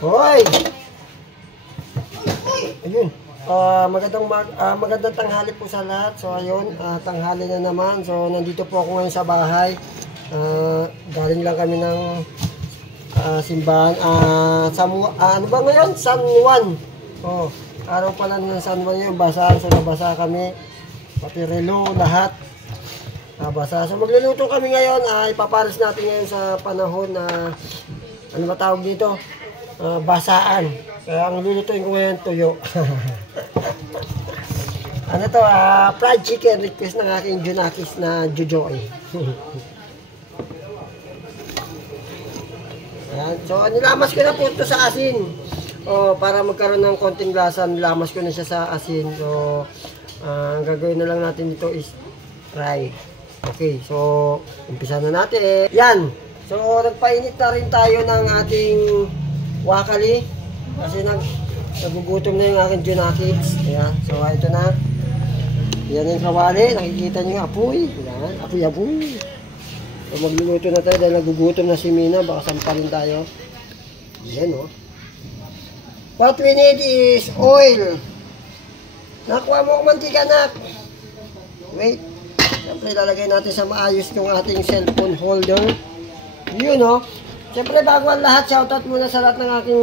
Hoy! Ayun. Magandang tanghali po sa lahat. So ayun, tanghali na naman. So nandito po ako ngayon sa bahay. Galing lang kami ng simbahan. Ano ba ngayon? San Juan. Oh, araw pala ng San Juan yun. Basa. So nabasa kami. Pati relo, lahat. Basa. So magluluto kami ngayon. Ipapares natin ngayon sa panahon na ano ba tawag dito? Basaan. Kaya ang lulutuin ko ngayon, tuyo. Ano to? Fried chicken. Request ng aking Junakis na Jojoy. Ayan. So, nilamas ko na po ito sa asin. Para magkaroon ng konting lasa, nilamas ko na siya sa asin. So, ang gagawin na lang natin dito is fry. Okay. So, umpisa na natin. Yan. So, nagpainit na rin tayo ng ating wakali. Kasi nagugutom na yung aking Junakis. Ayan. So, ito na. Yan yung kawali. Nakikita nyo yung apoy. Ayan. Apoy-apoy. So, magluluto na tayo dahil nagugutom na si Mina. Baka sampalin tayo. Yan, oh. What we need is oil. Nakuha mo ang mantika, nak. Wait. Siyempre, lalagay natin sa maayos yung ating cellphone holder. Yun, oh. Siyempre, bago ang lahat, shoutout muna sa lahat ng aking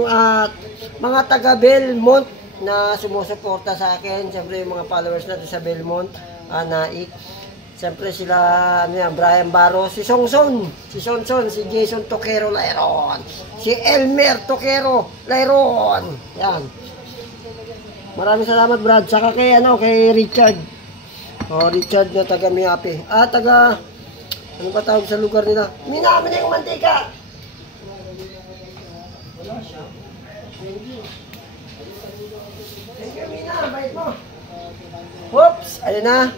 mga taga Belmont na sumusuporta sa akin. Siyempre, yung mga followers natin sa Belmont, Naik. Siyempre, sila, Brian Barros, si Songson, si Jason Toquero Lairon, si Elmer Toquero Lairon. Yan. Maraming salamat, Brad. Saka kay Richard. Richard na taga Miape. Ano ba tawag sa lugar nila? Minamin na yung mantika! Thank you, Mina. Bait mo. Oops! Ayun na.